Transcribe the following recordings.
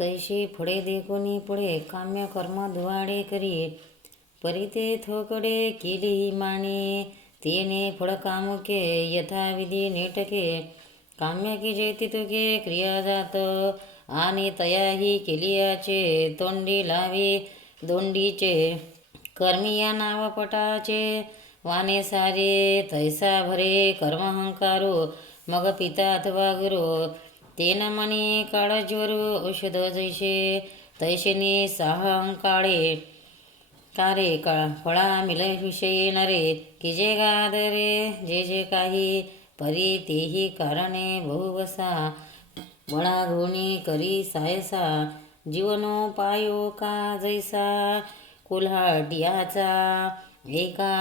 तैशी फळे देखोनी पुढे काम्य कर्म दुवाडे करी परिते थोकडे केली माने तेने फळ कामुके यथाविधी नेटके काम्य की जेती तुके क्रिया जात आणि तयाही केलियाचे तोंडी लावी दोंडीचे कर्मी या नावपटाचे वाने सारे तैसा भरे कर्महंकारो मग पिता अथवा गुरु तेन मनी काळज्वरू औषध जैसे तैशेने साहंकाळे कारे का फळा मिलय विषयी नरे की जे गादरे जे जे काही परी तेही कारणे बहुवसा वळा घोणी करी सायसा जीवनोपायो का जैसा कुल्हाड्याचा एका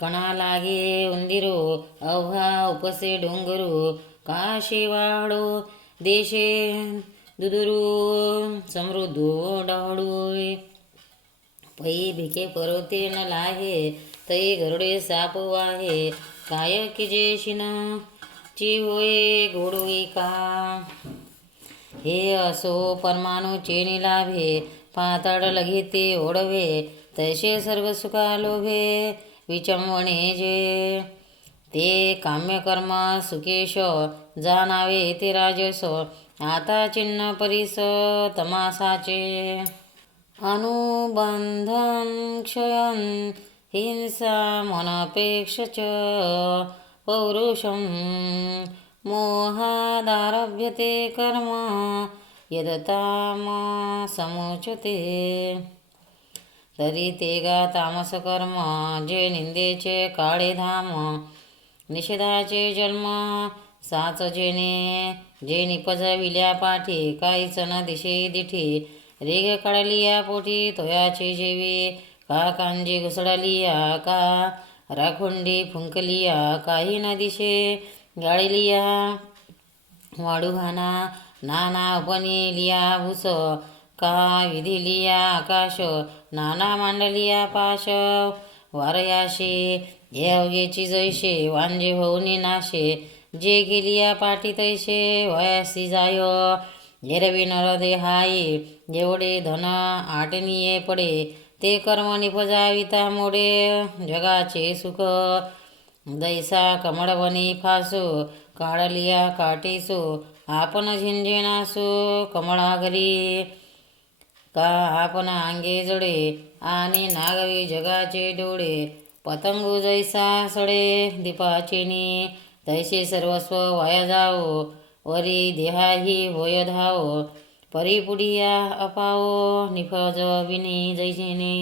कणा लागे उंदिरो अवघा उपसे डोंगरू का शेवाळो देशे दुदुरू समृद्धो डहळू पै भिके परोते न लाहे तै गरुडे साप वाहे काय किजे शिन ची होय घोडोई का हे असो परमाणू चेनी लाभे पाताळ लघिते ओढवे तैसे सर्व सुखा लोभे विचंवणे जे ते काम्यकर्म सुकेश जानावे ते राजस आता चिन्ह परिस तमासाचे अनुबंधन क्षयन हिंसा मनपेक्ष च पौरुषम मोहादारभ्यते कर्म यदताम समुचते तरी ते गा तामस कर्म जे निंदेचे काळे धाम निषेधाचे जन्म साच जे निपजविल्या पाठी काहीच न दिशे दिठी रेग काढलिया पोटी तोयाचे जेवी का कांजी घुसडलिया का राखोंडी फुंकलिया काही न दिशे गाळिलिया वाडुघाना नाना उपनी लिया भूस का विधिलिया आकाश नाना मांडलिया पाश वारयाशे हे अवघेची जैसे वांजे होऊनी नाशे जे गेलिया पाठी तैसे वयासी जाय एरवी नरदेहाई जेवढे धन आटनिये पडे ते कर्म निपजाविता मोडे जगाचे सुख दैसा कमळवनी फासो काढलिया काटेसो आपण झिंझिणासो कमळाघरी का आपण अंगे जडे आणि नागवी जगाचे डोळे पतंगू जैसा सडे दीपाचेनी तैसे सर्वस्व वाया जावो वरी देहाही होय धावो परिपुढिया अपावो निफज विनी जैसेने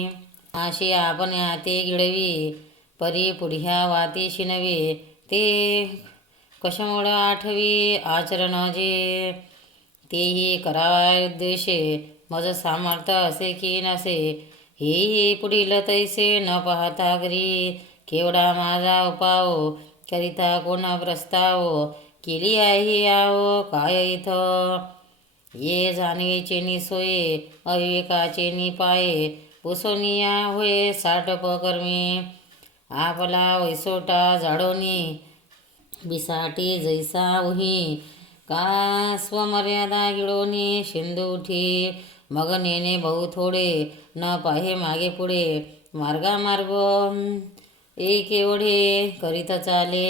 आशी आपण ते गिळवी परिपुढ्या वाती शिनवे ते कशमुळ आठवी आचरण जे तेही करावा उद्देशे मज सामर्थ्य असे की नसे हेही पुढील तैसे न पाहता घरी केवढा माझा उपाव करिता कोण प्रस्ताव केली आहे आहो काय इथं ये जाणवेचे निसोये अविवेकाचे निपाये पुसोनिया होय साठपकर्मी आपला वैसोटा जाडोनी बिसाटी जैसा उही का स्वमर्यादा गिळोनी शेंदू उठी मग नेणे बहु थोडे न पाहे मागे पुढे मार्गामार्ग एक एवढे करीत चाले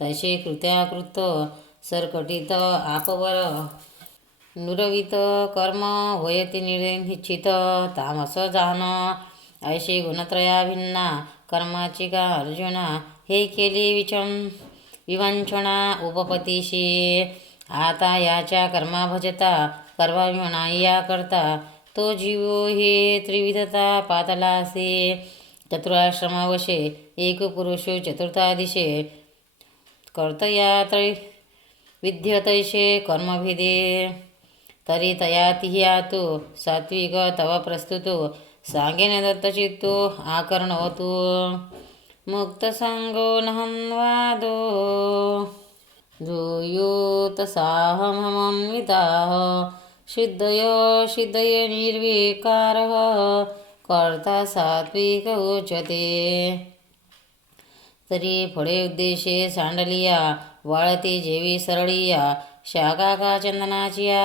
तसे कृत्याकृत सरकटीत आपवर नुरवित कर्म होयती निश्चित तामस जान ऐशी गुणत्रया भिन्ना कर्माची का अर्जुना हे केली विवंचना उपपतीशी आता याच्या कर्मा भजता करवा म्हणा या करता तो जीवो हे त्रिविधता पातलासे चतुराश्रमावशे एक पुरुषो चतुर्था दिशे कर्तया विद्यतैषे कर्मभिदे तरी तया तिह्यातु सात्विक तव प्रस्तुतो सांगेन दत्तचित्तो आकर्णवतु मुक्तसंगो नहन्वादो धूयोत साहमन्विताः सिद्धय निर्विकारः कर्ता सात्विक उच्यते तरी फळे उद्देशे सांडलिया वाळती जेवी सरळिया शाखा का चंदनाचिया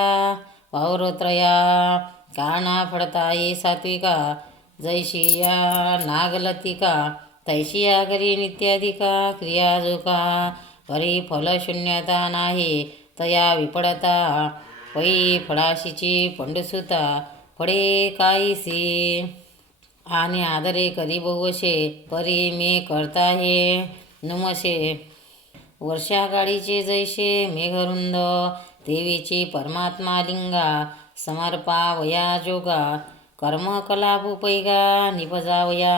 वावरत्रया काना फडताई सात्विका जैशी या नागलतिका तैशी या करी नित्याधिका क्रिया जोका परी फलशून्यता नाही तया विपडता पै फळाशीची पंडुसुता फळे काहीसी आणि आदरे करी बहुवशे परी मी करता हे नुमशे वर्षाकाळीचे जैसे मेघरुंद देवीची परमात्मा लिंगा समर्पा वया जोगा कर्मकलापुपैगा निपजावया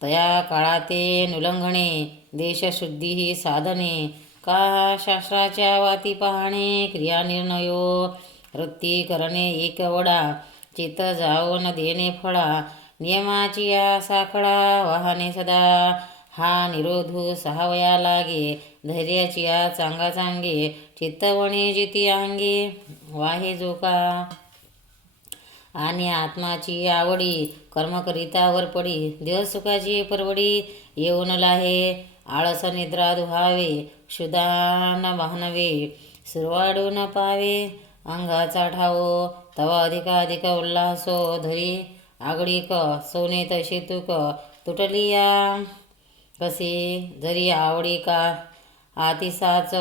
तया काळाते नुलंघणे देशशुद्धी ही साधने का शास्त्राच्या वाती पाहणे क्रिया निर्णयो वृत्ती करणे एक वडा चित्त जाओ न देणे फळा नियमाची या साखळा वाहने सदा हा निरोधू सहावया लागे धैर्याची या चांगा चांगे चित्तवणे जिती अंगे वाहे जोका आणि आत्माची आवडी कर्म करिता वर पडी देहसुखाची परवडी येऊन लाहे आळस निद्रा दुहावे क्षुदान वाहनवे सुरवाडू न पावे अंगाचा ठावो तवा अधिकाधिक उल्हासो धरी आगडीक सोने तशी तुक तुटली या कसे जरी आवडी का आतिसाच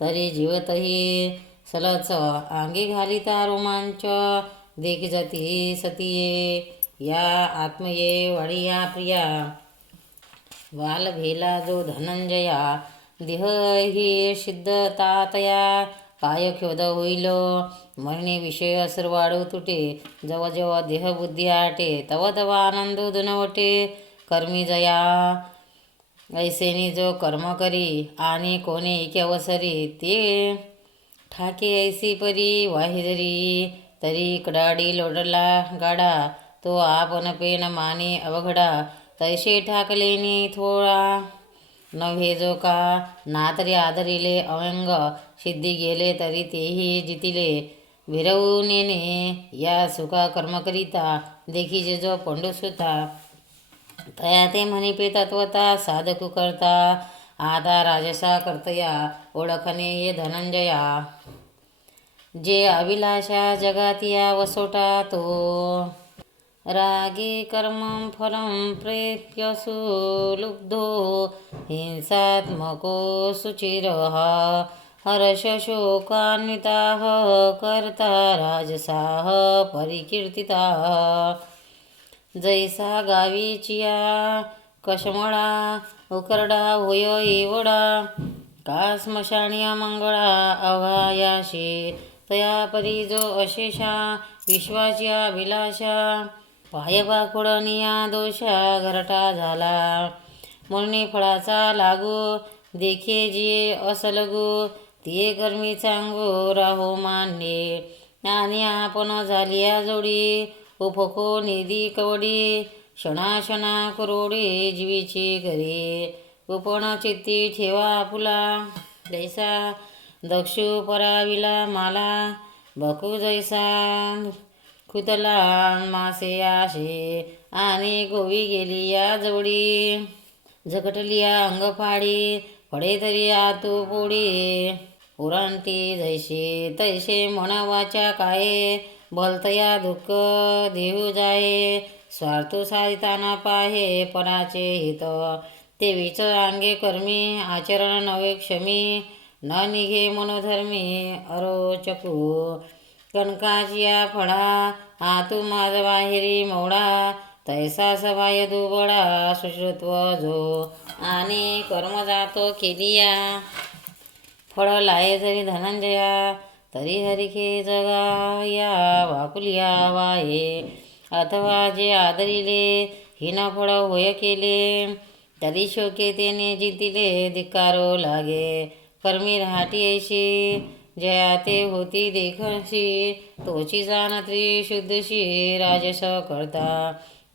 तरी जीवतही सलच अंगी घालिता रोमांच देखी जती सतिये या आत्मये वाडिया प्रिया वाल भेला जो धनंजया देह ही सिद्धतातया काय क्षोध होईल मरणे विषय सर्वाडू तुटे जव जव देहबुद्धी आटे तव तव आनंद दुनवटे कर्मी जया ऐसेनी जो कर्म करी आणि कोणे एके अवसरी ते ठाके ऐसी परी वाहिजरी तरी कडाडी लोडला गाडा तो आपण पेन माने अवघडा तैसे ठाकलेनी थोडा नव्हे जो का ना तरी आदरिले अव्यंग सिद्धी गेले तरी तेही जितिले भिरवू नेने या सुखा कर्म करिता देखीचे जो पंडुसुता तया ते म्हणिपे तत्वता साधकू करता आता राजसा कर्तया ओळखणे ये धनंजया जे अभिलाषा जगातिया वसोटा तो रागे कर्मं फलं प्रेत्यसु लुब्धो हिंसात्मको सुचिरः हर्षशोकान्विताः कर्ता राजसाः परिकीर्तिताः जैसा गावीचिया कशमळा उकरडा होय एवढा का स्मशानी अमंगळा अवघायाशी तया परी जो अशेषा विश्वाची अभिलाषा पायबाकुडनिया दोषा घरटा झाला मुरणी फळाचा लागू देखे जिये असलगू तिये कर्मी चांगो राहो मान्ये आणि आपण झालिया जोडी उपको निधी कवडी क्षणाक्षणा करोडे जीवीची घरी उपण चित्ती ठेवा फुला जैसा दक्षु पराविला माला बकू जैसा खुतला मासे आशे आणि गोवी गेली या जवडी झकटली या अंगफाडी फडे तरी आतू पोडी पुरांती जैसे तैसे म्हणावाच्या काये भलतया दुःख देऊ जाये स्वार्थो साधिताना पाहे पराचे हित ते विच अंगे कर्मी आचरण नवे क्षमी न निघे मनोधर्मी अरोचकू कणकाचिया फळा आतू माझ बाहेरी मोडा तैसा सभाय दुबळा सुश्रुत्व जो आणि कर्म जातो केलिया फळ लाये जरी धनंजया तरी हरिखे जगा या वाकुलिया वाये अथवा जे आदरिले हिन फळ होय केले तरी शोके तेने जितिले धिक्कारो लागे कर्मी राहटी ऐशी जया ते होती देखशी तोची जाण त्रिशुद्धशी राजस करता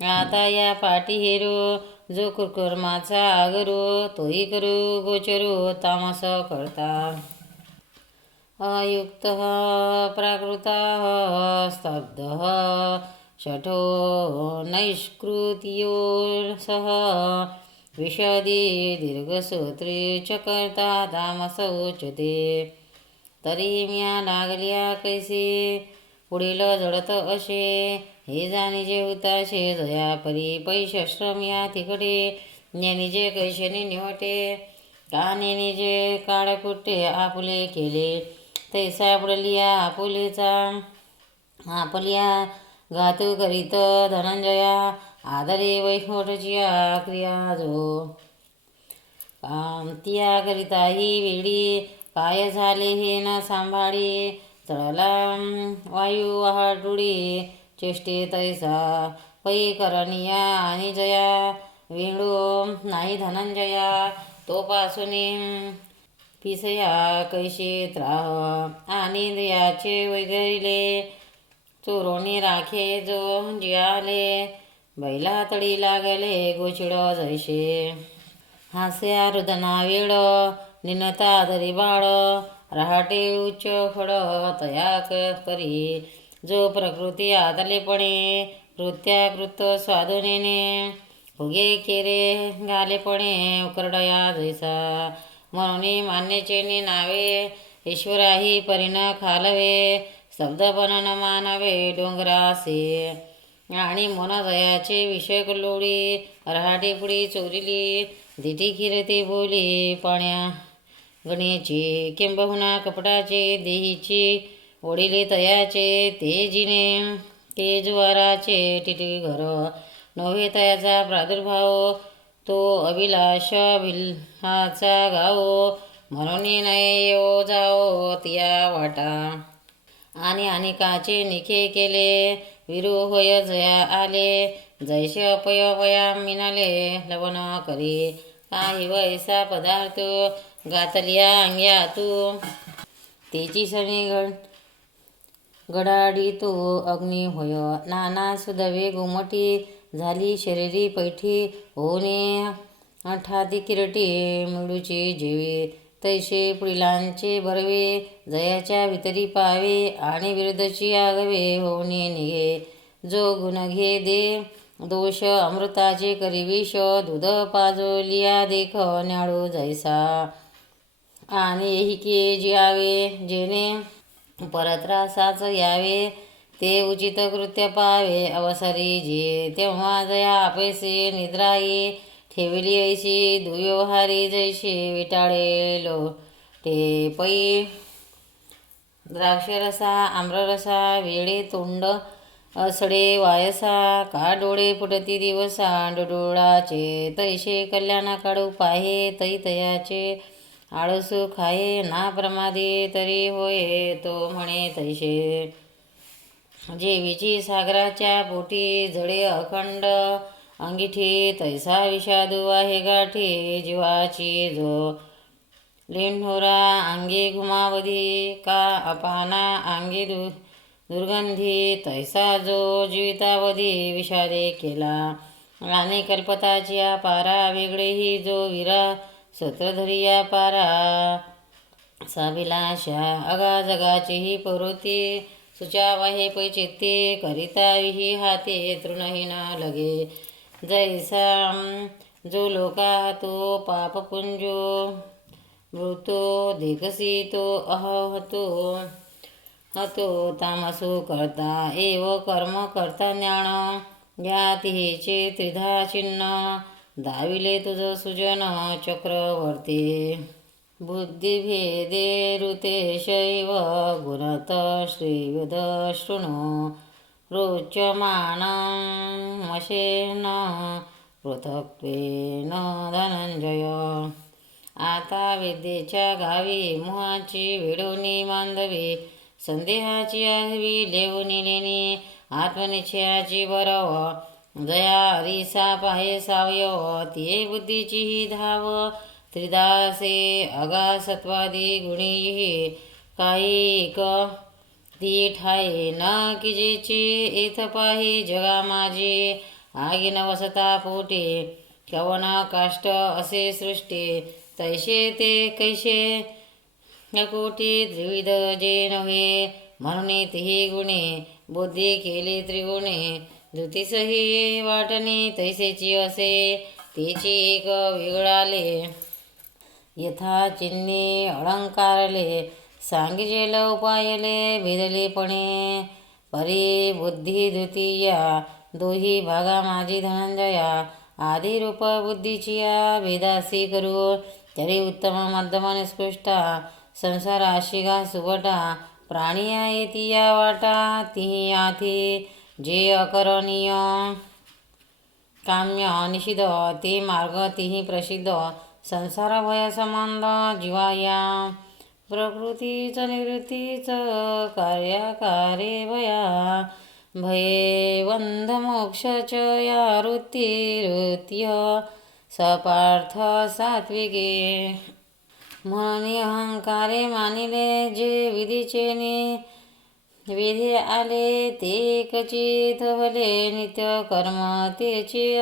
आता या पाठी हेरो जो कुकर्माचा आगरो तोही करू गोचरू तामस करता अयुक्त प्राकृता स्तब्ध शठो नैष्कृत्यो सह विषदी दीर्घसूत्री च कर्ता तामस उच्यते तरी मिया लागल्या कैसे पुढील जडत असे हे जाणीजे हुताशे जया परी पैशश्रम या तिकडे ज्ञानीजे कैशेने निवटे कानेने जे काळकुट्टे आपुले केले तैसा बुडलिया आपुलेचा आपल्या घातू करीत धनंजया आदरे वैकुंठचिया क्रिया जो तिया करिता ही वेळी काय झाले हे न सांभाळी चळला वायू वाहाडुडी चेष्टे तैसा पै करनिया आणि जया वेळो नाही धनंजया तो पासून पिसया कैसे त्राह आणि दयाचे वैगरिले चोरोनी राखे जो जियाले बैला तडी लागले गोचिड जैसे हास्या रुदना वेळ निनता दरी बाळ रहाटे उच्च फळ तयाक करी जो प्रकृती आदलेपणे कृत्याकृत स्वादुनेने फुगे केरे गालेपणे उकरडया जैसा म्हणून मान्यचेने नावे ईश्वराही परिण खालवे शब्दपण न मानवे डोंगरासे आणि मन जयाचे विषयक लोडी रहाटे पुढी चोरिली दिठी खिरते बोली पाण्या गण्याचे किंबहुना कपटाचे देहीची ओढिले तयाचे तेजिने ते ज्वाराचे टिटवी घर नव्हे तयाचा प्रादुर्भाव तो अभिलाष भिल्हाचा गावो म्हणून नये येवो जाओ तिया वाटा आणि अनेकाचे निखे केले विरू होय जया आले जैसे अपयवया मिनाले लवण करी काही वैसा पदार्थ गातलिया अंग्या तू तेची सणी गडाडी तो अग्नी होय नाना सुदवे गोमटी झाली शरीरी पैठी होणे ठाती किरटी मिळूची जेवे तैसे पुढिलांचे बरवे जयाच्या वितरी पावे आणि विरुद्धची आगवे होणे निघे जो गुण घे दे दोष अमृताचे करी विष दूध पाजोलिया देख न्याळू जैसा आणि एहिके जियावे जेणे परत्रासाच यावे ते उचित कृत्य पावे अवसरी जे तेव्हा जया पैसे निद्राई ठेवली ऐशी दुव्यवहारी जैशी विटाळेलो ते पै द्राक्षरसा आम्ररसा वेळे तोंड असडे वायसा का डोळे फुटती दिवसा डोळाचे तैसे कल्याण काढू पाहे तै तयाचे आळसू खाये ना प्रमादी तरी होय तो म्हणे तैसे जेवीची सागराच्या पोटी जडे अखंड अंगिठी तैसा विषादू आहे गाठी जीवाची जो लेंढोरा अंगी घुमावधी का अपाना अंगी दुर्गंधी तैसा जो जीवितावधी विषादे केला आणि कल्पताची पारा वेगळेही जो विरा सूत्रधरिया पारा साभिलाषा अगा जगाचीही प्रवृत्ती सुचावाहे पैचित्ते करिता विही हाते तृणहीन लगे जैसा जो लोका तो पापपुंजो मृतो देखसी तो अहतो हतो तामसो करता एव कर्म करता ज्ञान ज्ञातीचे त्रिधा चिन्ह दाविले तुझ सुजन चक्रवर्ती बुद्धिभेदे ऋते शैव गुणत श्रीविद शृणु रोच्यमानं वशेन पृथक्त्वेन धनंजय आता विद्येच्या गावी मोहाची वेडोनी मांडवी संदेहाची आघवी लेवणी लेणी आत्मनिश्चयाची बरव जया हरिसा पाहे सावयव तिये बुद्धीचीही धाव त्रिदासे अगासत्वादी गुणीही काही क ती ठाये न किजेचे एथ पाही जगा माझी आगीन वसता पोटे कवन काष्ट असे सृष्टी तैसे ते कैसे कोटी त्रिविध जे नव्हे म्हणून तिही गुणे बुद्धी केली त्रिगुणे धुतीसही वाटणे तैसेची असे तिची एक वेगळाले यथा चिन्हे अलंकारले सांगिजेल उपायले भेदलेपणे परी बुद्धी द्वितीया दोही भागा माझी धनंजया आधी रूप बुद्धीचिया भेदासी करू तरी उत्तम मध्यम निष्कृष्टा संसाराशी घा सुवटा प्राणिया येतिया वाटा तिही आथी जे अकरणीय काम्य निषिद्ध ते मार्ग तिही प्रसिद्ध संसार भय संबंध जीवाया प्रकृतीच निवृत्तीच कार्याकारे भया भये बंध मोक्षच या वृत्तिरुत्य सपार्थ सात्विके म्हणून अहंकारे मानिले जे विधीचे विधी आले ते कचित भले नित्य कर्म तेची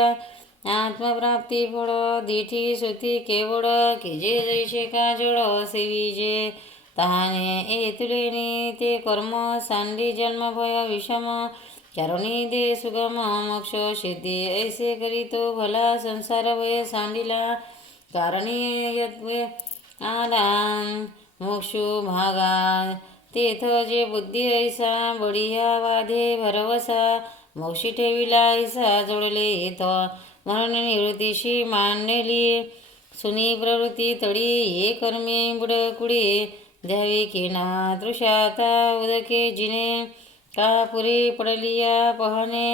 आत्मप्राप्ती फळ दिठी सुती केवळ की जे जैसे काजळ सेविजे तहाने एतुलेनी ते कर्म सांडी जन्म भय विषम चारुणी दे सुगम मोक्ष सिद्धी ऐसे करीतो भला संसार भय सांडिला कारणी यत्वे आला मोक्षु भागा तेथ जे बुद्धी ऐसा बढिया वाधे भरवसा मोक्षी ठेविला ऐसा जोडले येथ म्हणून निवृत्तीशी मांडली सुनी प्रवृत्ती तडी ये कर्मे बुडकुडे द्यावे की ना तृषाता उदके जिने का पुरी पडलिया पहने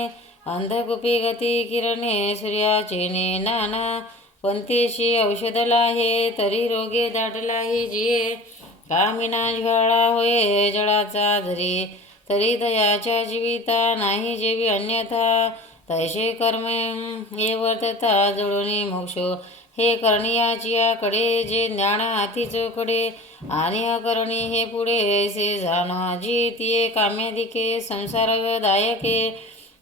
अंधकुपी गती किरणे सूर्याचेने नाना पंथेशी औषधला हे तरी रोगे दाटलाही जिये कामिना ज्वाळा होये जळाचा जरी तरी दयाच्या जीविता नाही जेवी अन्यथा तैसे कर्मे हे वर्तता जोडून मोक्ष हे करणीयाचिया कडे जे ज्ञान हातीच कडे आणि अकरणी हे पुढे ऐसे जाणा जी तिये काम्यादिके संसारदायके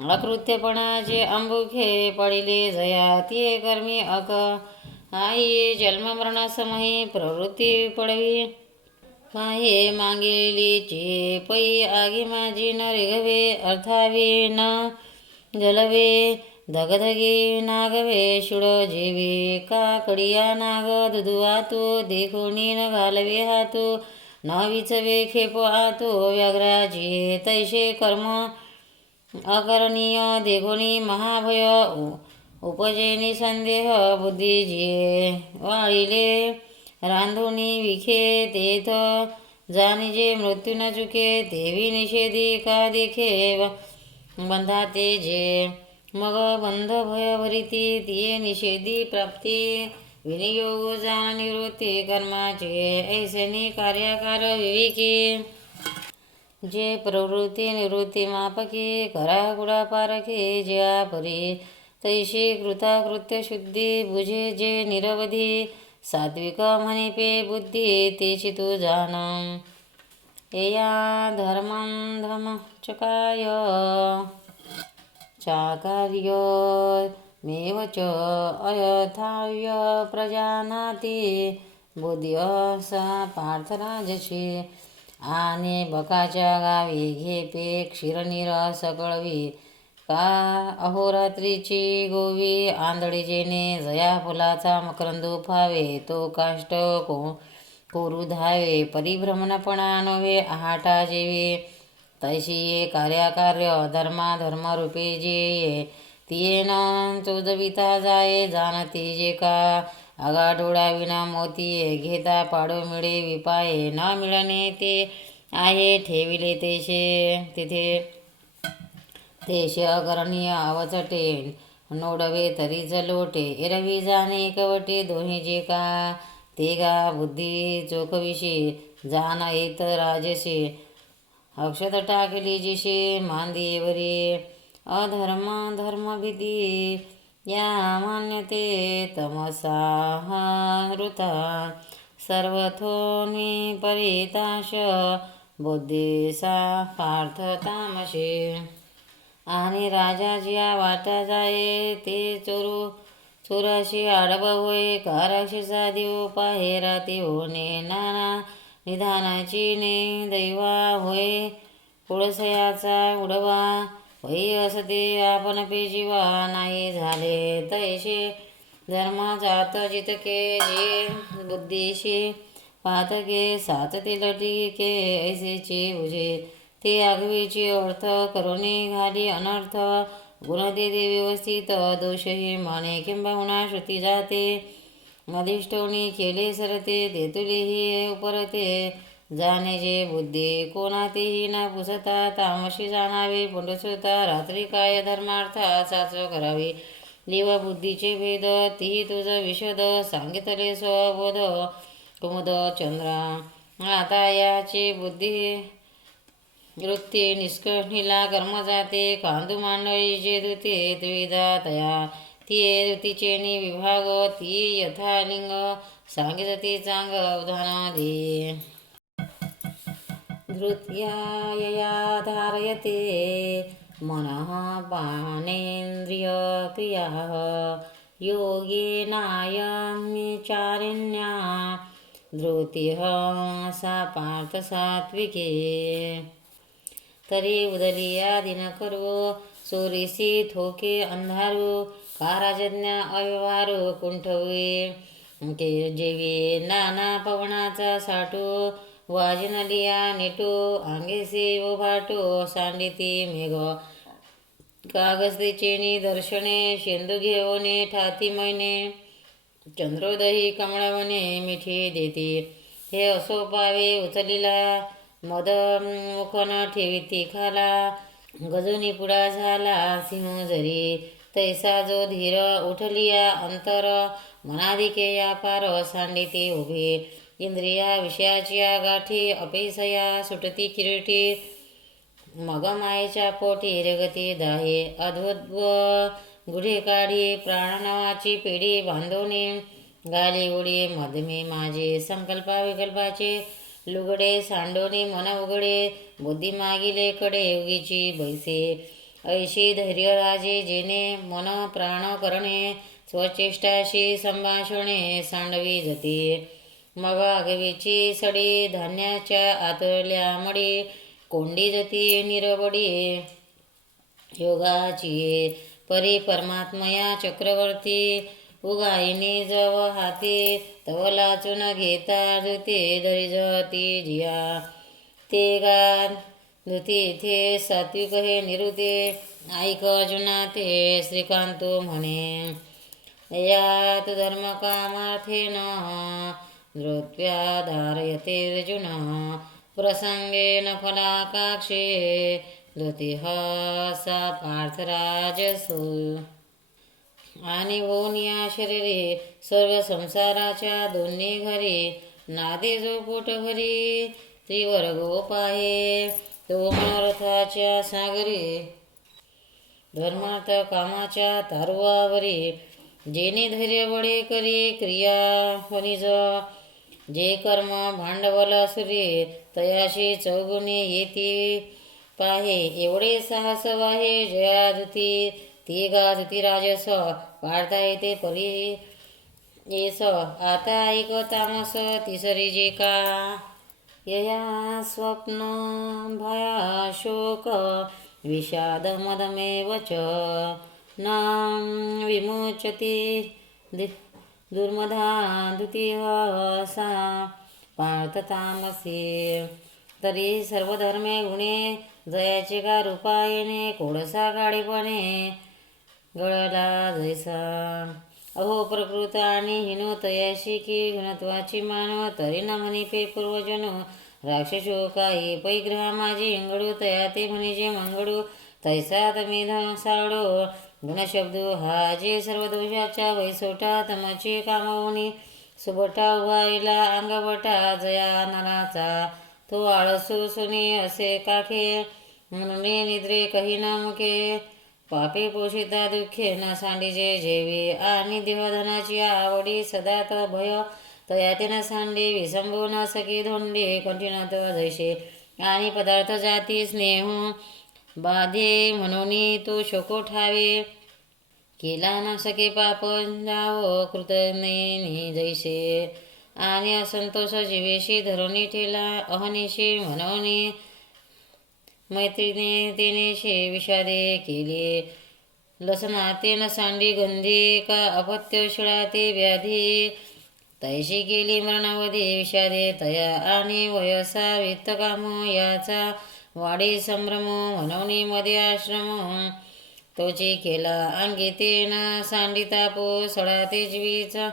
अकृत्यपणाचे अंबुखे पडिले जया तिये कर्मी आई जन्ममरणासमयी प्रवृत्ती पडवी माहे मागिलीचे पै आगी माझी न रेगवे अर्थावे न जलवे धगधगे नागवे शुड जेवे का कडिया नाग दुधुवातो देखोनी न घालवे हातो न विचवे खेप आतो व्याघ्राचे तैसे कर्म अकरणीय देखोनी महाभय उपजेनी संदेह बुद्धीजे वाळिले रांधुनी विखे तेथ जाणीजे मृत्यू न चुके तेवी निषेधी का देखे बंधाते जे मग बंध भय भरिती तिये निषेधी प्राप्ती विनियोग जाण निवृत्ती कर्माचे ऐसनी कार्याकार विवेकी जे प्रवृत्ती निवृत्ती मापकी करा गुडा पारखे ज्या परी तैशी कृताकृत्य शुद्धी बुझे जे निरवधी सात्विक म्हणिपे बुद्धी तेची तू जाण एया धर्मं धम चकाय चाकार्य मेव च अयथाव्य प्रजानाती बुद्ध्य सा पार्थराजशी आणि बकाच्या गावी घेपे क्षीरनीर सकळवी का अहोरात्रीची गोवी आंधळी जेने जया फुलाचा मकरंद फावे तो काष्ट कोरू धावे परिभ्रमणपणा नव्हे आहाटा जेवे तैशी ये कार्याकार्य धर्माधर्मरूपे जे ये तिये न चोदविता जाये जाणती जे का आगाडोळा विना मोतीये घेता पाडो मिळे विपाये न मिळणे ते आहे ठेविले तेशे तिथे तेशे अकरणीय अवचटे नोडवे तरी जलोटे एरवी जाणे एकवटे दोही जे का ते गा बुद्धी चोकविशी जाण येत राजशी अक्षत टाकली जिशी मांदीवरी अधर्म धर्मविधी या मान्यते तमसा ऋता सर्वथोनी परिताश बुद्धीसा पार्थ तामशी आणि राजा जिया वाटा जाये ते चोराशी आडव होय का राक्षसा देव पाहे राती होणे नाना निधानाची ने दैवा होय पुळसयाचा उडवा होई असते आपण पे जीवा नाही झाले तैसे धर्म जात जितके जे बुद्धीशी पातके साचते लटिके ऐसेचे उजे ते आगवीचे अर्थ करुणे घाली अनर्थ गुण देते व्यवस्थित दोषही माने किंबहुना श्रुती जाते मधिष्ठोनी केले सरते तेतुलेही उपरते जाणे जे बुद्धी कोणातेही न पुसता तामशी जाणावे पुंडसुता रात्री काय धर्मार्था साच करावे लिव बुद्धीचे भेद ती तुझ विशद सांगितले स्वबोध कुमुद चंद्रा आता याची बुद्धी वृत्ती निष्कर्षणीला कर्म जाते कांदू मांडळी जे धुते द्विधा तया ती ऋतीचे विभाग ती यथालिंग सांगितती चांग अवधान दे धृत्यायया धारयते मनः पानेन्द्रिय क्रिया योगेनायमिचारिण्या धृतिः सा पार्थ सात्विके तरी उदलिया दिन करू सोरीसी थोके अंधारू काराजज्ञा अव्यवहारू कुंठवे जेवी नाना पवनाचा साठू वाजनलिया नेटो अंगेसी भाटो सांडिती मेघ कागसतेचे दर्शने शेंदू घेवणे ठाती मैने चंद्रोदयी कमळवणे मिठी देते हे असो पावे उचलिला मद मुखन ठेविती खाला गजनी पुढा झाला सिंह जरी तैसा जो धीर उठलिया अंतर मनाधिके या पार सांडिते उभे इंद्रिया विषयाची गाठी अपेसया सुटती किरीटी मग मायेच्या पोटी रेगती दाहे अद्भुत गुढे काढी प्राणनावाची पेढी बांधवणे गाली उडी मधमे माझे संकल्पा विकल्पाचे लुगडे सांडोनी मन उघडे बुद्धी मागिले कडे उगीची बैसे ऐशी धैर्यराजे जेने मन प्राण करणे स्वचेष्टाशी संभाषणे सांडवी जती मग आगवीची सडी धान्याच्या आतरल्या मडी कोंडी जती निरबडी योगाची परी परमात्मया चक्रवर्ती उगाईने जव हाती तव लाचून घेता धुते दरी जती जिया ते गा धुती थे सात्विक हे निरुते ऐक अर्जुना ते श्रीकांतो म्हणे यात धर्म कामार्थेन धृत्व्या धारयते अर्जुन प्रसंगेन फलाकाक्षे धृतिः सा पार्थराजसो आणि होऊन या शरीरे सर्व संसाराच्या दोन्ही घरी नादे जो पोट भरी त्रिवर्गो पाहे तो मनोरथाच्या सागरी धर्मार्थ कामाच्या तारुवावरी जेने धैर्य बळे करी क्रिया फनिज जे कर्म भांडवल सुरे तयाशी चौगुणे येती पाहे एवढे साहस वाहे जया धुती ती गाजती राजस पाळता येते परी येस आता ऐक तामस तिसरी जे का यया स्वप्न भया शोक विषाद मदमेव च न विमुचती दुर्मधा द्वितीय सा पार्थतामसी तरी सर्वधर्मे गुणे जयाचे का रूपायने कोळसा गाडीपणे गळला जैसा अहो प्रकृत आणि हिनो तयाशी की घनत्वाची मान तरी न म्हणिपे पूर्वजन राक्षसो काही पैग्रहा माझी इंगडू तया ते म्हणिजे मंगडू तैसा तमी साडो गुणशब्दो हा जे सर्व दोषाच्या वैसोटा तमचे कामवणी सुबटा उभाईला अंगबटा जया नराचा तो आळसू सुनी असे काखे म्हणून निद्रे कही न मुके पापे पोषिता दुःखे न सांडीजे जेवी आणि देवधनाची आवडी सदा त भय तयाते न सांडे विसंभू न सकी धोंडे कंठीन त जैसे आणि पदार्थ जाती स्नेह बाधे म्हणून तो शोको ठावे केला न सके पाप जावो कृतज्ञेने जैसे आणि असंतोष जीवेशी धरुणी ठेला अहनिशी म्हणून मैत्रीने तेनेशे विषादे केले लसनाते न सांडी गंधी का अपत्य शिळाते व्याधी तैशी केली मरणावधी विषादे तया आणि वयसा वित्तकाम याचा वाढी संभ्रम म्हणवणी मध्ये आश्रम तोची केला अंगी तेन सांडितापो सडा तेजवीचा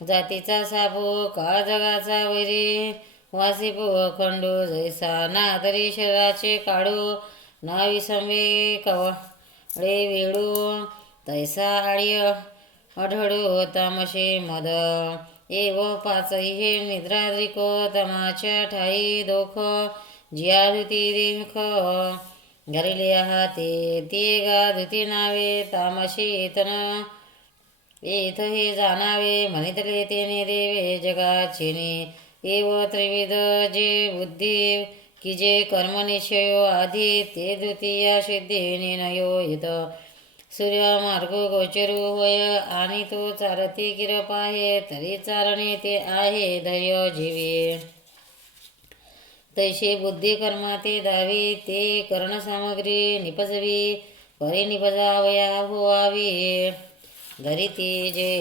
जातीचा सापो काळ जगाचा वैरी वासिपो खंडो जैसा ना तरी शरीराचे काढू ना विसंवे कवळे वेळू तैसा आळी आढळो तामशे मद एव पाचही हे निद्राद्रिको तमाच्या ठाई दोख जिया धुती देख घरिले हाते ते गा धुती नावे तामशे येतन येथ हे जाणावे म्हणितले तेने देवे जगाचेने एव त्रिविध जे बुद्धी की जे कर्मनिश्चयो आधी ते द्वितीय सिद्धीने नयो हित सूर्य मार्ग गोचरू होय आणि तो चारती किरप आहे तरी चालणे ते आहे धैर्य जीवे तैसे बुद्धी कर्मा ते दावी ते करणसामग्री निपजवी परी निपजावया होवावी धरिती जे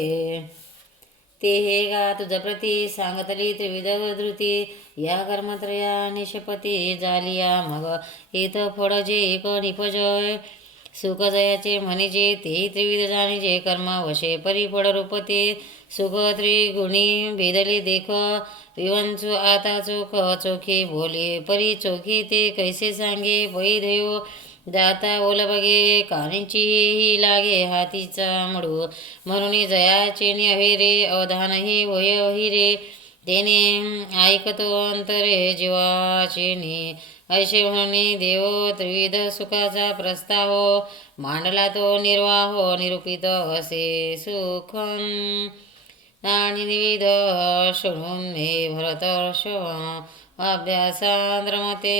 ते हे गा तुझ प्रती सांगतली त्रिविध धृती या कर्मत्रया निशपती जालिया मग हेत फळ जे एक निपजय सुख जयाचे म्हणिजे ते त्रिविध जाणीजे कर्मा वशे परिफळ रूपते सुख त्रिगुणी भेदले देख विवंचू आता चोख चोखे बोले परी चोखी ते कैसे सांगे वैधयो जाता ओल बगे कानीची ही लागे हातीचा मडू म्हणून जयाचे अहेरे अवधानही होय हिरे तेने ऐकतो अंतरे जीवाचे ने ऐसे म्हणून देव त्रिविध सुखाचा प्रस्ताव मांडला तो निर्वाह निरूपित असे सुखम आणि विविध शृणून हे भरतर्ष अभ्यासांद्रमते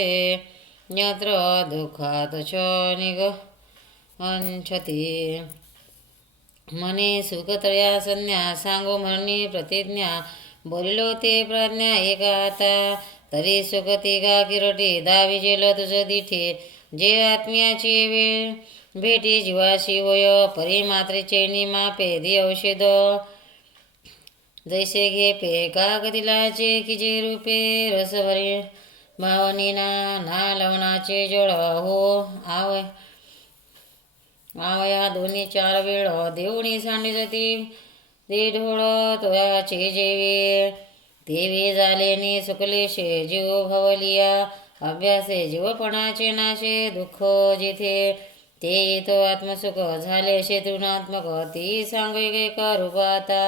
यत्र दुःखात च निगच्छति मने सुखत्रया संज्ञा सांगो म्हणणे प्रतिज्ञा बोलिलो ते प्रज्ञा एकाता तरी सुख तिघा किरटी दाविजेल तुझ दिठे जे आत्म्याची वेळ भेटी जीवाशी होय परी मात्रेचे निमापे दे औषध जैसे घे पे कागदिलाचे की जे रूपे रस भरे भावनीना ना लवणाचे जळ हो आवया दोन्ही चार वेळ देवणी सांडी जाती ते ढोळ तोयाचे जेवे देवे झालेने सुकलेशे जीव भवलिया अभ्यासे जीवपणाचे नाशे दुःख जिथे ते येतो आत्मसुख झालेशे तृणात्मक ती सांगे का रूपाता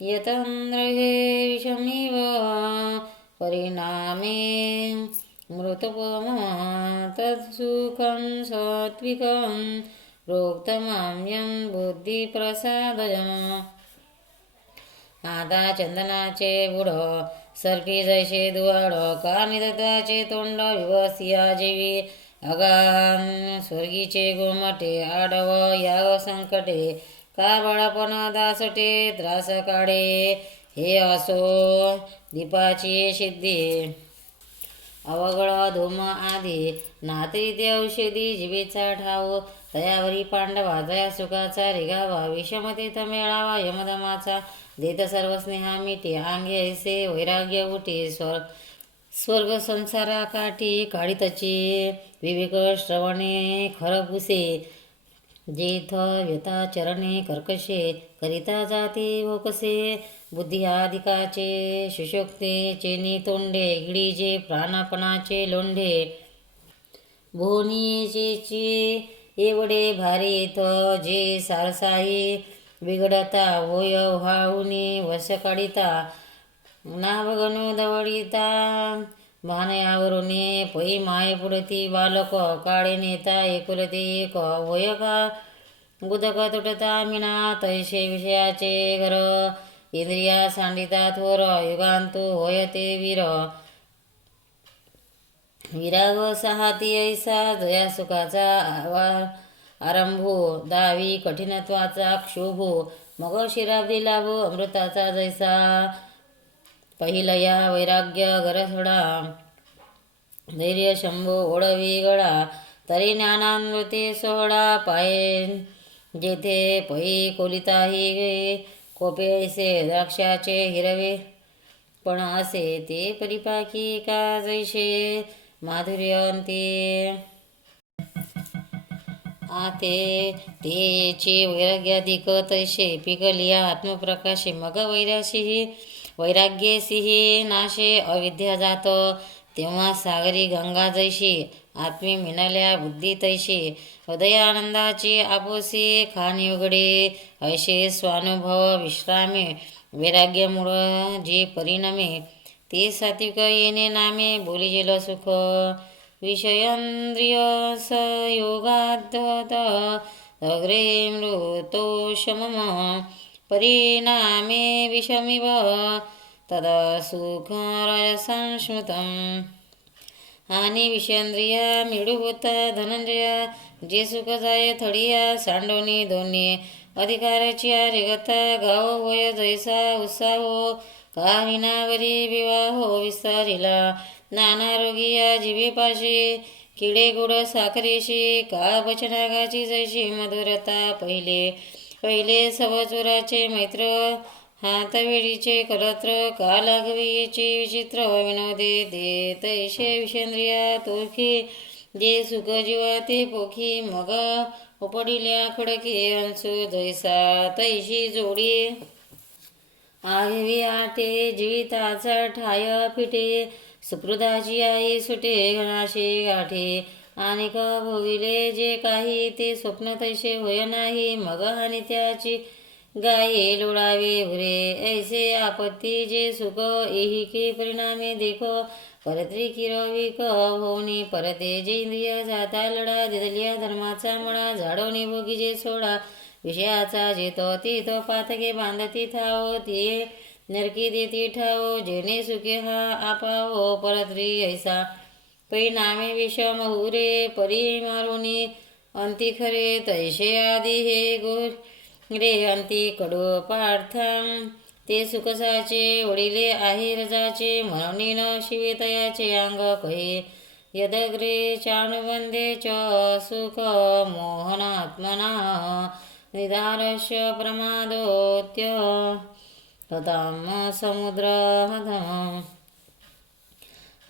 यतंद्र हे विषमीव परिणामे मृतपम तत्सुखं सात्विकं प्रोक्तमाम्यं बुद्धिप्रसादयम् आता चंदनाचे बुड सर्पी जैसे दुवाड कानी दत्ताचे तोंड विवसिया जेवी अगान स्वर्गीचे गोमटे आडव याव संकटे का बाळापण दासटे त्रास काढे हे असो दीपाची सिद्धी अवगळ धूम आधी नात्री ते औषधी जीवेचा ठाव तयावरी पांडवा जया सुखाचा रेगावा विषमतेत मेळावा यमदमाचा देत सर्व स्नेहा मिटे अंगे ऐसे वैराग्य उठे स्वर्ग संसारा काठी काढितचे विवेक श्रवणे खरपुसे जेथ व्यथा चरणे कर्कशे करिता जाते भोकसे बुद्धी आदिकाचे सुशोक्ते चेनी तोंडे गिडीजे प्राणापणाचे लोंढे भोनीचेची एवढे भारीत जे सारसाही बिघडता होय व्हाऊनी वश काढिता नावगणू दवडिता भानयावरुने पै माय पुढती बालक काळे नेता एकुलते एक होय का गुदक तुटता मिना तैसे विषयाचे घर इंद्रिया सांडिता थोर युगांतू होय ते वीर विराग सहाती ऐसा जया सुखाचा आरंभो दावी कठीणत्वाचा क्षोभो मग शिराब्दी लाभो अमृताचा जैसा पहिलया वैराग्य गरसडा धैर्य शंभो ओढवी गळा तरी ज्ञानामृते सोहळा पाये जेथे पै कोलिताही कोपे ऐसे द्राक्षाचे हिरवे पण असे ते परिपाकी का जैसे माधुर्य अंते आते तेचे वैराग्याधिक तैसे पिकलिया आत्मप्रकाशे मग वैराग्येसिही नाशे अविद्या जात तेव्हा सागरी गंगा जैशी आत्मी मिनल्या बुद्धी तैशी हृदयानंदाची आपोसी खाणी उघडे ऐसे स्वानुभव विश्रामे वैराग्यामुळं जे परिणामे ते सात्विक येणे नामे बोलिजेल सुख विषयेंद्रिय संयोगाद्वत अग्रे मृतो शमम परिणामे विषमिव तद सुखरसंस्मृतम् आणि विषेंद्रिया मिळू होता धनंजया जे सुख जाय थडिया सांडोनी दोन्ही अधिकाराची रेगता गाव होय जैसा उत्साहो काहिनावरी विवाहो विस्तारिला नाना रोगिया जीवेपाशी किडे गोड साखरेशी का बचनागाची जैशी मधुरता पहिले सवचुराचे मैत्र हातवेळीचे करत्र का लागवीचे विचित्र विनोदे दे तैसे विषेंद्रिया तोखी जे सुख जीवा ते पोखी मग उपडिल्या खडकी अंशू जैसा तैशी जोडी आघवी आटे जीविताचा ठाय फिटे सुकृदाची आई सुटे घनाशी गाठी आणि का भोगिले जे काही ते स्वप्न तैसे होय नाही मग हानी त्याची गाये लोळावे भुरे ऐसे आपत्ती जे सुख एही के परिणामे देखो परत्री किरविक होनी परते जे इंद्रिय जाता लढा दिदलिया धर्माचा मळा झाडवणी भोगी जे सोडा विषयाचा जेतो तिथो पातके बांधती थाओ ते नरकी देती ठाओ जेणे सुखे हा आपाओ परत्री ऐसा परिणामे विषम हुरे परी मारुनी अंती खरे तैसे आदी हे गोर रे अंती कडू पार्थां ते सुखसाचे वडिले आहे रजाचे म्हणून न शिवे तयाचे अंग कहे यदग्रे चाणुबंधे च सुख मोहनात्मना निदारस्य प्रमादोत्य तताम समुद्र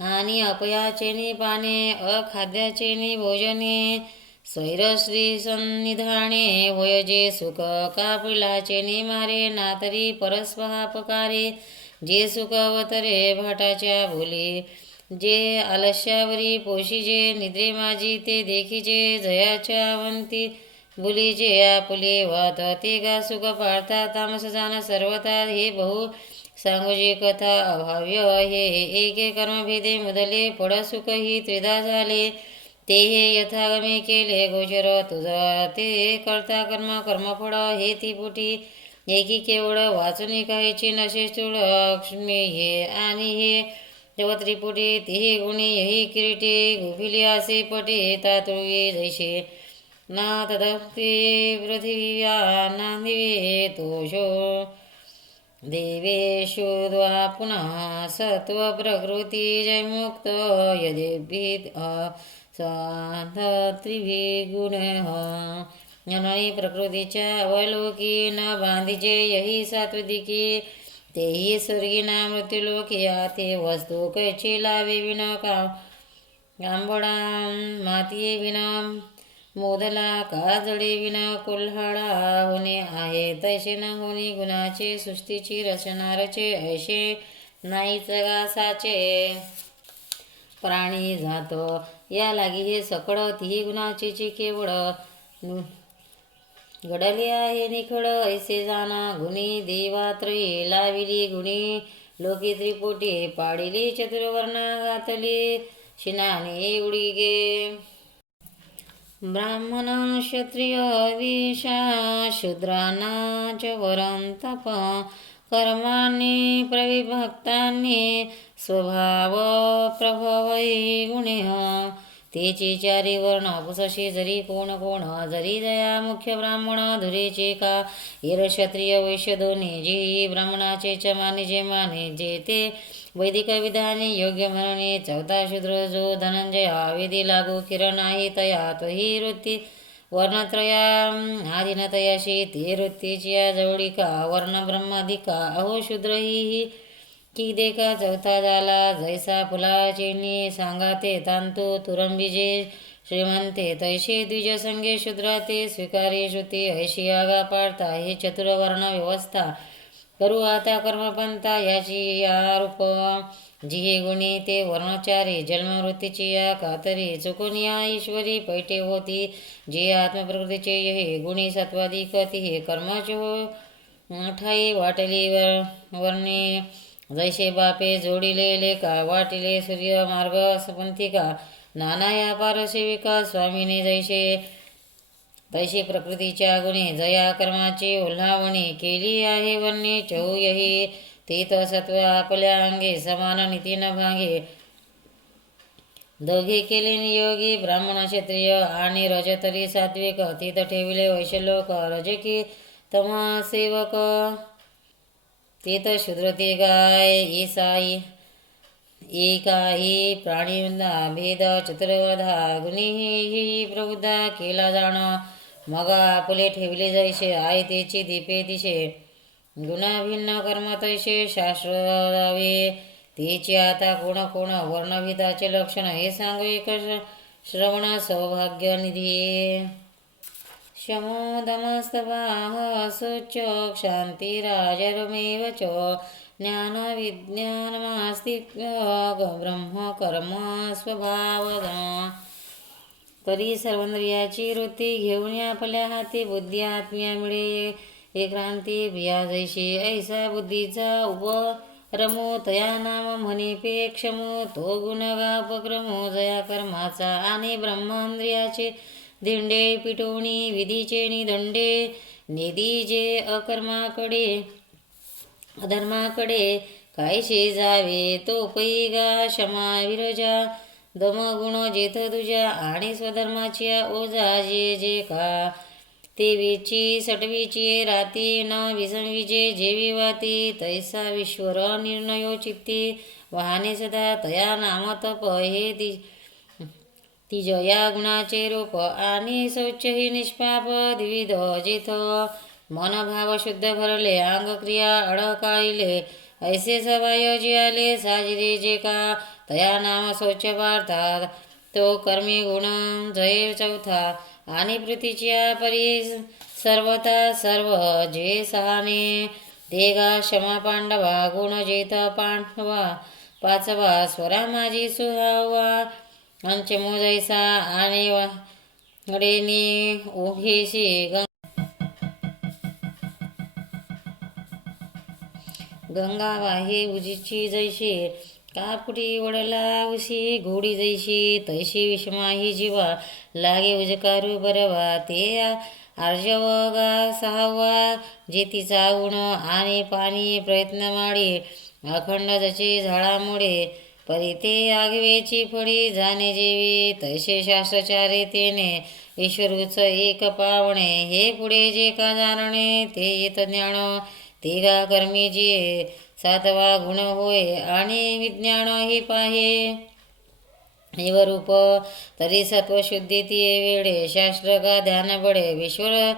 आणि अपयाचे पाने अखाद्याचे भोजने स्वैरश्री सन्निधाने होय जे सुख कापिलाचे मारे नातरी परस्पहापकारे जे सुख अवतरे भाटाच्या बोली जे आलस्यावरी पोशीजे निद्रे माझी ते देखीजे जयाच्या वंती बुलीजे आपुले वात ते गा सुख पाळता तामस जाण सर्वता हे बहु सांगोजे कथा अभाव्य हे एके कर्मभेदे मुदले पड सुख ही त्रिधा झाले ते हे यथागमे केले गोचर तुझा ते करता कर्मफळ हे ती पोटी एकी केवळ वाचून काहीची नशे स्थूळ लक्ष्मी हे आणि हे देव त्रिपुटी तिही गुणी यही किरीटी गुफिली असे पटे तातुळी जैसे ना तदप्ती पृथिव्या ना दिवे तोषो देवेषु द्वा पुनः सत्व प्रकृती जयमुक्त यदेभित त्रिभिगुण जननी प्रकृतीच्या अवलोकी न बांधीचे यही सात्विकी तेही स्वर्गीना मृत्युलोकिया ते वस्तू कैची लावे विन कांबडा मातीये विना मोदला काजळे विना कुल्हाडा होणे आहे तैसे न होणे गुणाचे सृष्टीची रचना रचे ऐसे नाहीच गासाचे प्राणी जातो या लागी हे सकळ तिही गुणाचे केवळ घडले आहे निखळ ऐसे जाना गुणी देवात्रये लाविली गुणी लोकी त्रिपुटी पाडिली चतुर्वर्णा घातली शिनाने उडीगे ब्राह्मण क्षत्रिय विषा शूद्रांना च वरं तप कर्माणि प्रविभक्तांनी स्वभाव प्रभवै गुणे तेचे चारी वर्ण पुसशी जरी कोण जरी दया मुख्य ब्राह्मण धुरेचे का हिर क्षत्रिय वैश्य दोन्ही जी ब्राह्मणाचे च माने जे माने जे ते वैदिक विधाने योग्य म्हणून चौथा शूद्र जो धनंजय विधी लागू किरण आहे तया तोही वृत्ती वर्णत्रया आदिनतयाशी ते वृत्तीच्या जवळिका वर्ण ब्रह्माधिका अहो शूद्र ही की देखा चौथा झाला जैसा फुलाचेनी सांगा ते तांतू तुरंबीजे श्रीमंते तैसे द्विजसंगे शूद्रा ते स्वीकारे श्रुती ऐशी आगा पाडता हे चतुर्वर्ण व्यवस्था करू आता कर्मपंथा याची या रूप जिहे गुणी ते वर्णचारी जन्मवृत्तीची या कातरी चुकून या ईश्वरी पैठे होती जे आत्मप्रकृतीचे हे गुणी सत्वाधिक हे कर्मच हो ठाई वाटली वर्णे जैसे बापे जोडिले का वाटिले सूर्य मार्ग पंथिका नाना या पारसेविका स्वामीने जैसे तैसे प्रकृतीच्या गुणे जया कर्माची उल्हावणी केली आहे वर्णे चौयही तीत सत्व आपल्या अंगे समान नीती न भांगे दोघे केले नियोगी ब्राह्मण क्षत्रिय आणि रजतरी सात्विक तीत ठेविले वैश्यलोक रजकी तमा सेवक तीत शूद्र ते गाय ईसाई एकाही प्राणींदा भेद चतुर्वधा गुणीही प्रबुद्धा केला जाण मग आपले ठेवले जैसे आई तेची दीपे दिशे गुणभिन्न कर्म तैसे शास्त्रावे तेची आता कोण कोण वर्णभिदाचे लक्षण हे सांगू एक श्रवण सौभाग्य निधी शमोदमस्तभाः शुच क्षान्तिराजरमेव च ज्ञानविज्ञानमास्तिक्य ब्रह्म कर्म स्वभावदा तरी सर्वेंद्रियाची वृत्ती घेऊन आपल्या हाती बुद्धी आत्म्या मिळे क्रांती प्रिया जैशी ऐसा बुद्धीचा उपरमो तया नाम म्हणेपे क्षमो तो गुणगा उपक्रमो जया कर्माचा आणि ब्रह्मेंद्रियाचे धिंडे पिटवणी विधीचे निदंडे निधी जे अकर्माकडे अधर्माकडे कायशे जावे तो पैगा क्षमा विरजा दमगुण जेथ तुझ्या आणि स्वधर्माची ओझा जे जे का तेवीची सटवीची राती न विसंविजे जेवी वाती तैसा विश्वर निर्णयो चित्ती वाहने सदा तया नाम तप हे तिज या गुणाचे रूप आणि शौचही निष्पाप द्विध जेथ मनभाव शुद्ध भरले अंग क्रिया अडकाळिले ऐसे सवाय जे आले साजिरे जे का तया नाम शौच पाडतात तो कर्मी गुण जय चौथा आणि प्रीतीच्या परी सर्वता सर्व जे सहाने ते गा क्षमा पांडवा गुण जेथ पांडवा पाचवा स्वरा माझी सुहावा पंचमो जैसा आणि वडेनी ओहेशी गंगा वाहे उजीची जैशी कापुटी वडला उशी घोडी जैशी तैशी विषमाही जीवा लागे उजकारू बरवा ते आर्जवगा सहावा जेतीचा गुण आणि पाणी प्रयत्न माडी अखंड जचे झाडामुळे परी ते आगवेची फळी जाणे जेवी तैसे शास्त्रचारे तेने ईश्वरूच एक पावणे हे पुढे जे का जाणणे ते येत ज्ञान ते गा कर्मी जे सातवा गुण होय आणि विज्ञान हे पाहे एवरूप तरी सत्वशुद्धी ती वेळे शास्त्र का ध्यान बडे विश्वर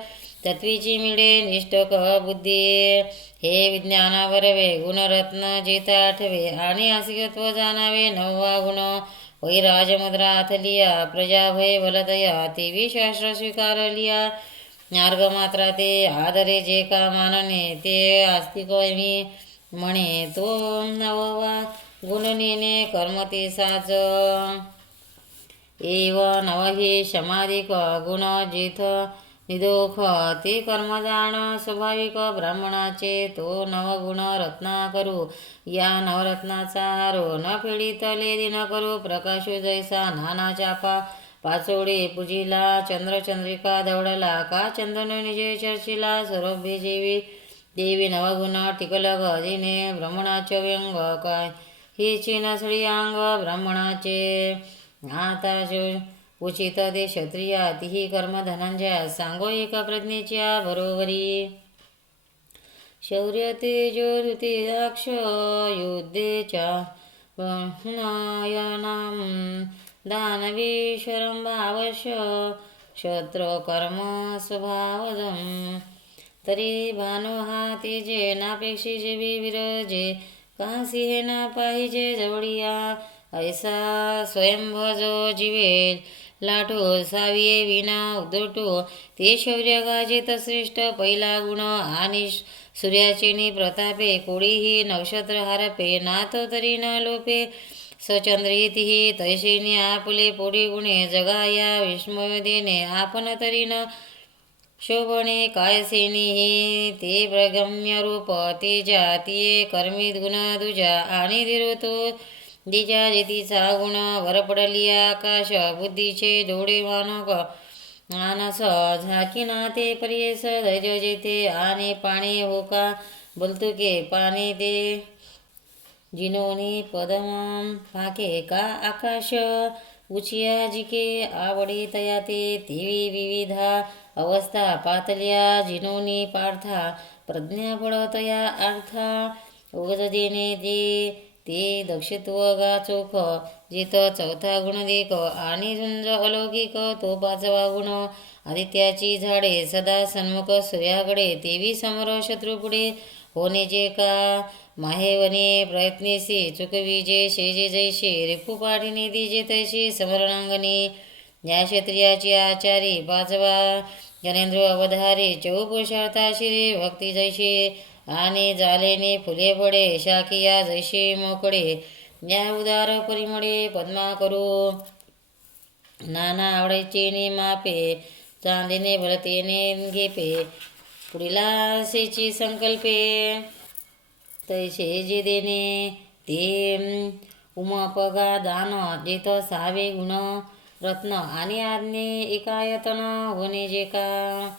तत्वीची मिळे निष्ठक बुद्धी हे विज्ञाना बरवे गुणरत्न जेता आठवे आणि आसिकत्व जाणावे नववा गुण वैराजमुद्रा अथलिया प्रजाभय बलतया तेवी शास्त्र स्वीकारलिया मार्ग मात्रा ते आदरे जे का मानणे ते आस्तिक मी म्हणे तो नववा गुण नेणे कर्म ते साच एव नवहे समाधिक गुण जेथ निदोख ते कर्म जाण स्वाभाविक ब्राह्मणाचे तो नवगुण रत्ना करू या नवरत्नाचा हारो न फेडितले दिन करू प्रकाशो जैसा नाना चापा पाचोडे पूजिला चंद्रचंद्रिका दौडला का चंदन निजे चर्चिला सौरभ्य जेवी देवी नवगुण टिकल गदिने ब्राह्मणाचे व्यंग काय ही चिनसळी अंग ब्राह्मणाचे आता उचित दे क्षत्रिया तिही कर्म धनंजया सांगो एका प्रज्ञेच्या बरोबरी शौर्य तेजो द्युतिदाक्ष युद्धेच्या नयनाम दानवीश्वरं भावश क्षत्र कर्म स्वभावजम. तरी भानो हा तेजे नापेक्षी जे विरजे, कासी हे ना पाहिजे जवळिया. ऐसा स्वयंभव जो जीवेल लाठो साविये विना उद्धटो. ते शौर्य गाजित श्रेष्ठ पहिला गुण, आणि सूर्याचे नि प्रतापे. कोळीही नक्षत्र हारपे, नाथ तरी न लोपे. सचंद्रिती तैसेनी आपले पोटी गुणे, जगाया विस्मय देणे आपण तरी न शोभणे. कायसेनी हे ते प्रगम्य रूप, तेजा तिये कर्मित गुण दुजा. आणि दिरोतो दिजा जेतीचा गुण, वर पडली आकाश बुद्धीचे डोळे मानक. मानस झाकिना ते परियेस धैर्य जेथे, आणि पाणी होका बोलतुके पाणी ते. जिनोनी पदम फाके का आकाश, उचिया जिके आवडी तया ते. तेवी विविधा अवस्था पातल्या, जिनोनी पार्था प्रज्ञा पडतया अर्था. उगज देणे ते दक्षत्व गा चोख, जित चौथा गुण देख. आणि झुंज अलौकिक तो पाचवा गुण, आदित्याची झाडे सदा सन्मुख सूर्याकडे. तेवी समोर शत्रू पुढे होणे जे का, माहेवने प्रयत्नेसी चुकविजे शेजे जैसे. रिपू पाठीने दिजे तैसे समरणांगणी, या क्षत्रियाची आचारी. पाचवा ज्ञानेंद्र अवधारे, चौपुरुषार्था शिरे भक्ती जैसे. आणि जालेने फुले फळे शाकिया जैसे मोकळे. या उदार परिमळे पद्मा करू, नाना आवडायचे ने मापे. चांदीने भलतेने घेपे, पुढीला सेची संकल्पे. तैसे जे देणे ते उमपगा दान, जेथ सावे गुण रत्न. आणि आज्ञे एकायतन होणे जे का,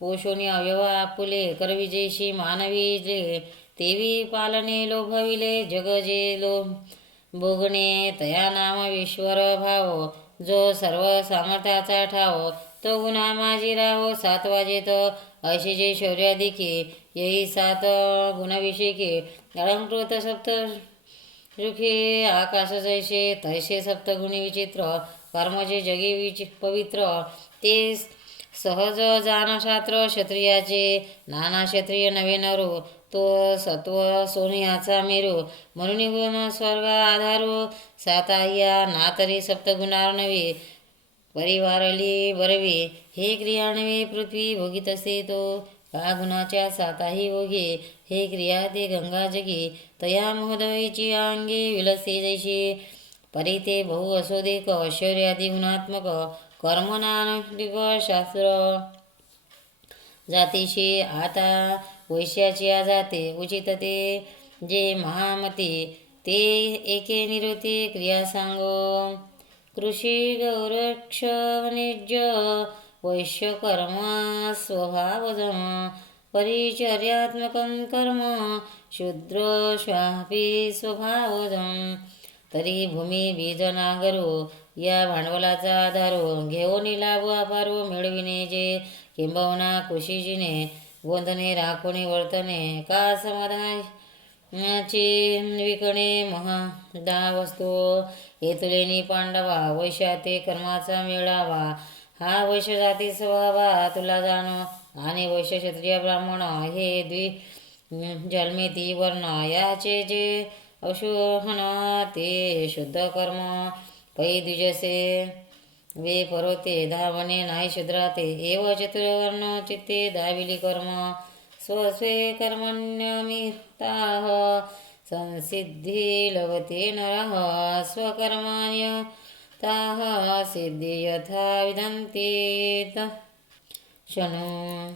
पोषोनी अवयव आपुले करविजेशी मानवी जे. तेवी पालने लोभविले जग जे भोगणे, तया नाम ईश्वर भाव. जो सर्व सामर्थ्याचा ठाव, तो गुन्हा माझी राहो. सातवा जेत ऐसे जे शौर्याधिके, येई सात गुणविषयके. अलंकृत सप्त रुखे आकाश जैसे, तैसे सप्तगुणी विचित्र. कर्म जे जगी पवित्र, ते सहज जानशास्त्र क्षत्रियाचे. नाना क्षत्रिय नवे नरो, तो सत्व सोनियाचा मेरू. म्हणून गुण स्वर्ग आधारू, साताह्या ना तरी सप्तगुणार नवे. परिवारली बरवे हे क्रिया नवे, पृथ्वी भोगीत असे तो. का गुणाच्या साताही ओघे, हे क्रिया ते गंगा जगी. तया महोदयची अंगे विलसे जैसे, परिते बहु असोदेक. शौर्यादी गुणात्मक कर्म नानिक शास्त्र. जातीशी आता वैश्याची जाते, उचित ते जे महामती. ते एके निवृत्ती क्रिया सांगो. कृषी गौरक्ष वाणिज्य वैश्य कर्म स्वभावजम. परिचर्यात्मकं कर्म शूद्र स्वापी स्वभावजम. तरी भूमी बीज नागरो, या भांडवलाचा आधारो. घेऊन लाभ अपारो मिळविणे जे, किंबहुना कृषीजीने गोंधने राखोणी वर्तने. का समाधानाची विकणे महादा वस्तू. हेतुलेनी पांडवा वैश्या ते कर्माचा मेळावा. हा वैश्य जाती स्वभावा तुला जाणो. आणि वैश्य क्षत्रिय ब्राह्मण हे जन्मेती वर्ण. याचे जे अशोहन ते शुद्ध कर्म. पै द्विजसे वे परोते धावणे नाही शूद्राते. एव चतुर्वर्ण चित्ते दाविली कर्म. स्वस्वे कर्मण्यमिताः संसिद्धी लभते नरः. स्वकर्माण्यताः सिद्धी यथा विदन्ते शनु.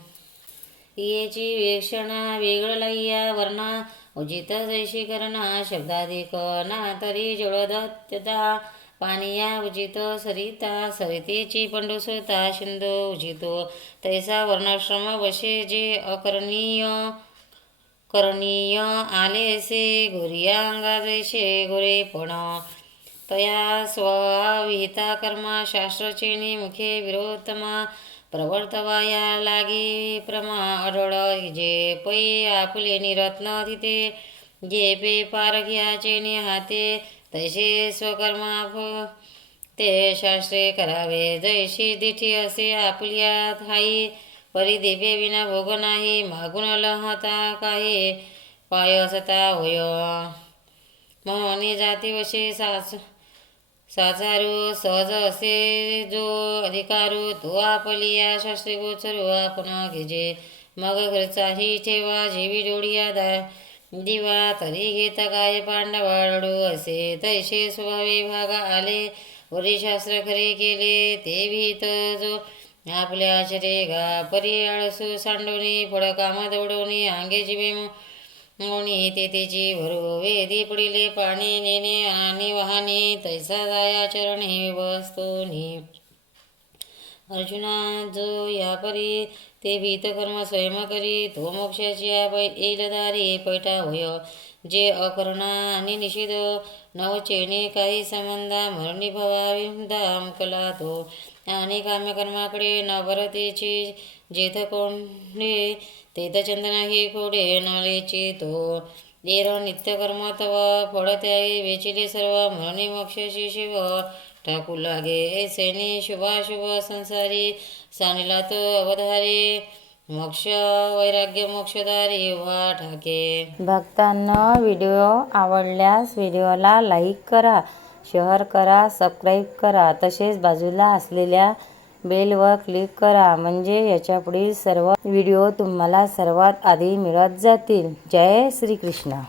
येची वेक्षणा वेगळलय्या वर्णा, उचित जैशी करणा शब्दाधिक. ना तरी जळदत्यता पानिया उचित सरिता. सरितेची पंडुसुता सिंधू उचितो. तैसा वर्णाश्रम वशे जे करणीय आलेसे. गोरिया अंगा जैसे गोरेपण, तया स्वविहिता कर्मा. शास्त्रचेनी मुखे विरोधमा, प्रवर्तवाया लागे प्रमा. अढळ जे पै आपुलेनी रत्न तिथे, जे पे पारघ्याचेनी हाते. तैसे स्वकर्मा ते शास्त्रे करावे जैशी दिठी असे आपल्या ठाई परी दिव्य विना भोग नाही मागून लहता काही पाय असता होय म्हणून जाती वशे साचारू सहज असे जो अधिकारू तो आपलिया शास्त्रे गोचरू आपण घेजे मग घरचाही ठेवा जेवी डोळिया दिवा तरी घेता काय पांडवा रडू असे तैसे स्वभावे भागा आले वरी शास्त्र खरे केले ते भीत जो आपल्या शरे गा परी आळसू सांडवणी फळकाम दौडवणी अंगे जिवे मोणी तेथेची भरू वेदी पडिले पाणी नेणे आणि वाहने तैसा जाया चरणे वस्तूनी अर्जुना जो या परी ते भीत कर्म स्वयं करी तो मोक्षाची येईल दारी पैठा होय जे अकरणा आणि निषेध नवचेने काही संबंधा मरणी भवा मुकला तो आणि काम्यकर्माकडे न भरतेची जेथ कोंडे तेथ चंदन हे खोडे नलेचे तो देर नित्य कर्म तव फळ त्यागे वेचिले सर्व मरणी मोक्षाशी शिव ठाकू लागे सैनी शुभाशुभ संसारी सानिला तो अवधारे मोक्ष वैराग्य मोक्षदारी व्हा ठाके. भक्तांना व्हिडिओ आवडल्यास व्हिडिओला लाईक करा, शेअर करा, सबस्क्राईब करा. तसेच बाजूला असलेल्या बेलवर क्लिक करा म्हणजे याच्या पुढील सर्व व्हिडिओ तुम्हाला सर्वात आधी मिळत जातील. जय श्री कृष्ण.